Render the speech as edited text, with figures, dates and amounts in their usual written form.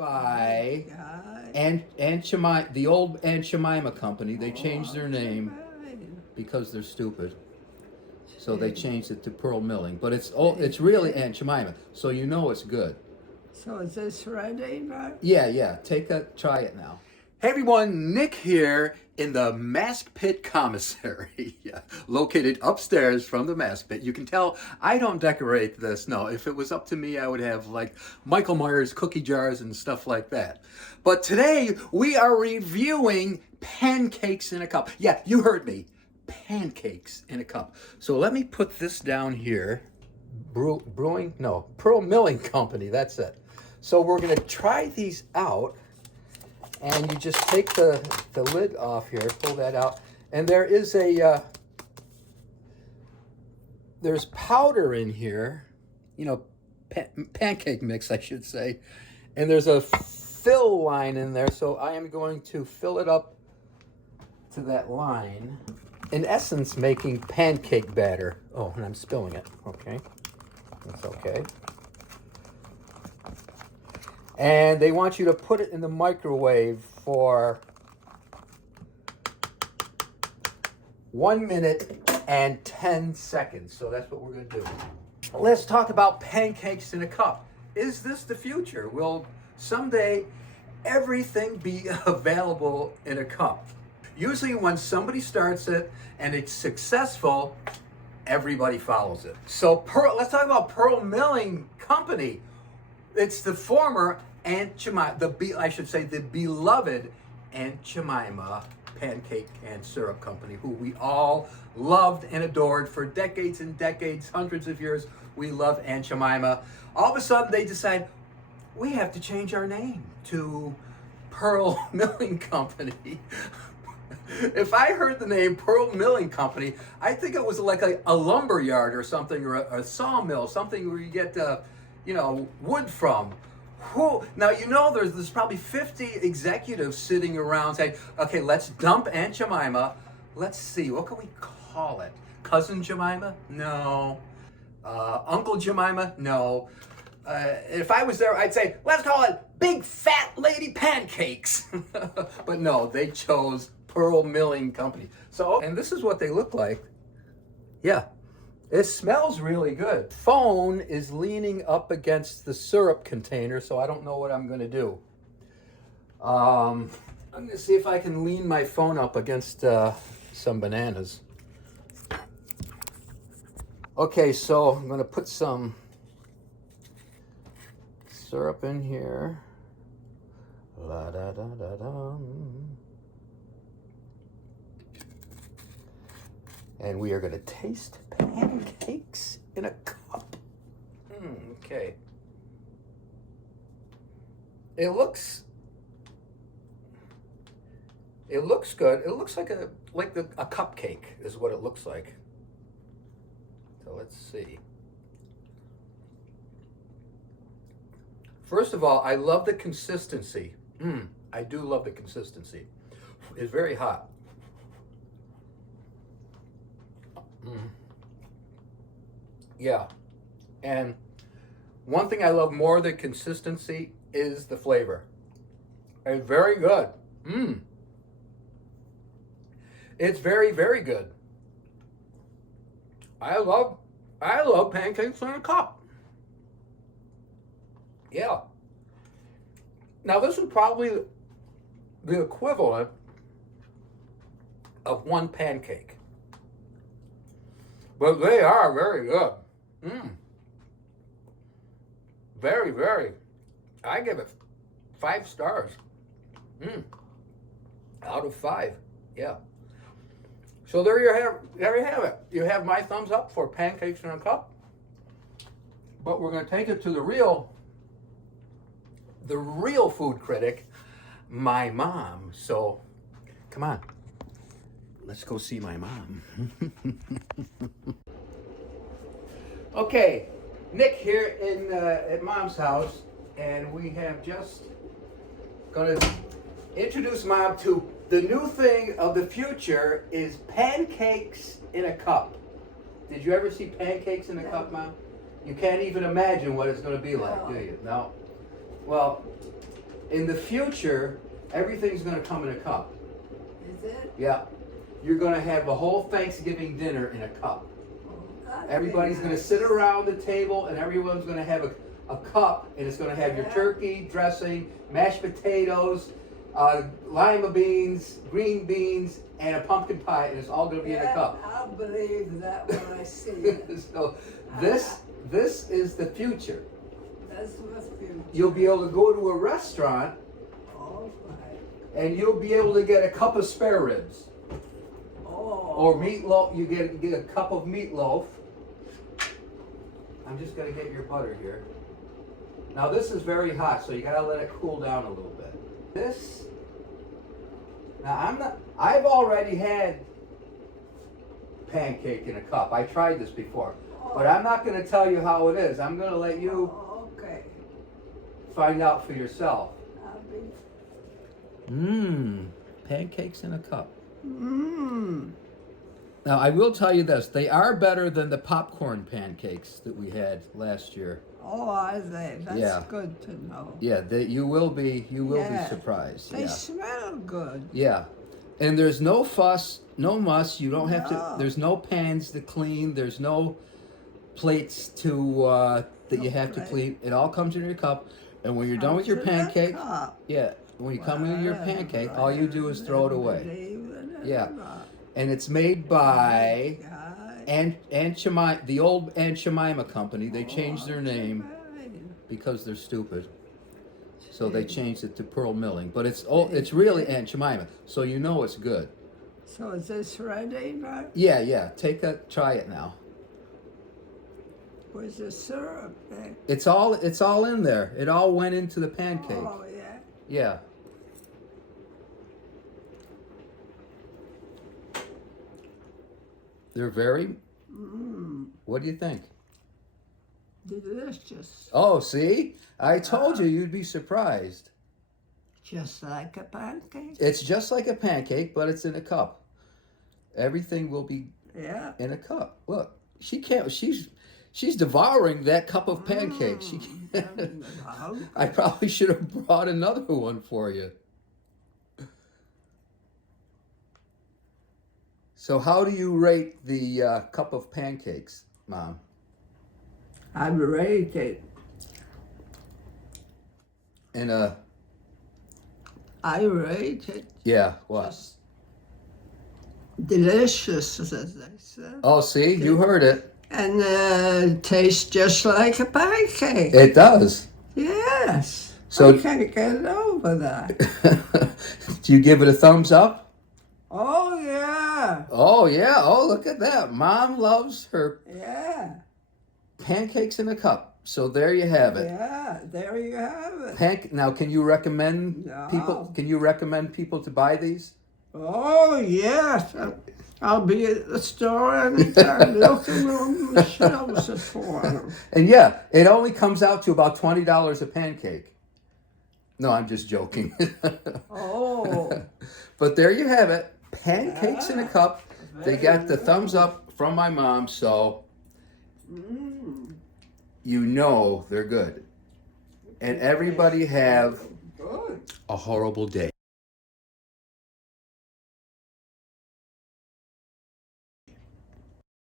by God. Aunt Jemima, the old Aunt Jemima company. They changed their name because they're stupid. So they changed it to Pearl Milling, but it's really Aunt Jemima. So you know it's good. So is this ready, Mark? Yeah. Try it now. Hey everyone, Nick here in the Mask Pit Commissary, located upstairs from the Mask Pit. You can tell I don't decorate this. No, if it was up to me, I would have like Michael Myers cookie jars and stuff like that. But today we are reviewing pancakes in a cup. Yeah, you heard me. Pancakes in a cup. So let me put this down here. Pearl Milling Company, that's it. So we're gonna try these out. And you just take the lid off here, pull that out, and there is there's powder in here, pancake mix, I should say, and there's a fill line in there, so I am going to fill it up to that line. In essence, making pancake batter. Oh, and I'm spilling it, okay, that's okay. And they want you to put it in the microwave for 1 minute and 10 seconds. So that's what we're going to do. Let's talk about pancakes in a cup. Is this the future? Will someday everything be available in a cup? Usually when somebody starts it and it's successful, everybody follows it. So let's talk about Pearl Milling Company. It's the former Aunt Jemima, the beloved Aunt Jemima Pancake and Syrup Company, who we all loved and adored for decades and decades, hundreds of years. We love Aunt Jemima. All of a sudden, they decide we have to change our name to Pearl Milling Company. If I heard the name Pearl Milling Company, I think it was like a lumber yard or something, or a sawmill, something where you get wood from. Now, there's probably 50 executives sitting around saying, okay, let's dump Aunt Jemima. Let's see, what can we call it? Cousin Jemima? No. Uncle Jemima? No. If I was there, I'd say, let's call it Big Fat Lady Pancakes. But no, they chose Pearl Milling Company. So, and this is what they look like. Yeah. It smells really good. Phone is leaning up against the syrup container, so I don't know what I'm going to do. I'm going to see if I can lean my phone up against some bananas. Okay, so I'm going to put some syrup in here. La da da da da. And we are going to taste pancakes in a cup. Okay. It looks good. It looks like a cupcake is what it looks like. So let's see. First of all, I love the consistency. I do love the consistency. It's very hot. Yeah, and one thing I love more than consistency is the flavor. It's very good. It's very, very good. I love pancakes in a cup. Yeah. Now this is probably the equivalent of one pancake. But they are very good. Very, very. I give it 5 stars. Out of 5. Yeah. So there you have it. You have my thumbs up for pancakes in a cup. But we're going to take it to the real food critic, my mom. So come on. Let's go see my mom. Okay, Nick here at Mom's house, and we have just going to introduce Mom to the new thing of the future is pancakes in a cup. Did you ever see pancakes in a cup, Mom? You can't even imagine what it's going to be like, do you? No. Well, In the future, everything's going to come in a cup. Is it? Yeah. You're going to have a whole Thanksgiving dinner in a cup. Everybody's going to sit around the table and everyone's going to have a cup, and it's going to have your turkey, dressing, mashed potatoes, lima beans, green beans, and a pumpkin pie, and it's all going to be in a cup. I'll believe that when I see it. So this is the future. That's the future. You'll be able to go to a restaurant All right. and you'll be able to get a cup of spare ribs. Oh. Or meatloaf, you get a cup of meatloaf. I'm just gonna get your butter here. Now this is very hot, so you gotta let it cool down a little bit. This, now I've already had pancake in a cup. I tried this before, but I'm not gonna tell you how it is. I'm gonna let you Okay. find out for yourself. I'll be. Pancakes in a cup. Mmm. Now, I will tell you this. They are better than the popcorn pancakes that we had last year. Oh, are they? That's Yeah. good to know. Yeah, you will be Yeah. surprised. They Yeah. smell good. Yeah. And there's no fuss, no muss. You don't have to, No. there's no pans to clean. There's no plates to, that you have to plate. clean. It all comes in your cup. And when you're done with your Comes in the pancake, cup. yeah, when you come in your Well, pancake, all you do is throw it away. believe it or Yeah. not. And it's made by God. Aunt Jemima, the old Aunt Jemima company. They changed their name because they're stupid. So they changed it to Pearl Milling. But it's really Aunt Jemima. So you know it's good. So is this ready, Mark? Yeah. Try it now. Where's the syrup there? It's all in there. It all went into the pancake. Oh, yeah. Yeah. They're very. What do you think? Delicious. Oh, see? I told you you'd be surprised. Just like a pancake. It's just like a pancake, but it's in a cup. Everything will be Yeah. in a cup. Look, she's devouring that cup of pancakes. She I probably should have brought another one for you. So how do you rate the cup of pancakes, Mom? I rate it. I rate it. Yeah, what? Just delicious, as they say. Oh, see, you heard it. And it tastes just like a pancake. It does. Yes. So- I can't get over that. Do you give it a thumbs up? Oh, yeah. Oh, yeah. Oh, look at that. Mom loves her Yeah. pancakes in a cup. So there you have it. Yeah. There you have it. Now, can you recommend people? No. Can you recommend people to buy these? Oh, yes. I'll be at the store anytime looking on the shelves for them. And yeah, it only comes out to about $20 a pancake. No, I'm just joking. Oh. But there you have it. Pancakes in a cup. They got the thumbs up from my mom, so you know they're good. And everybody have Good. a horrible day.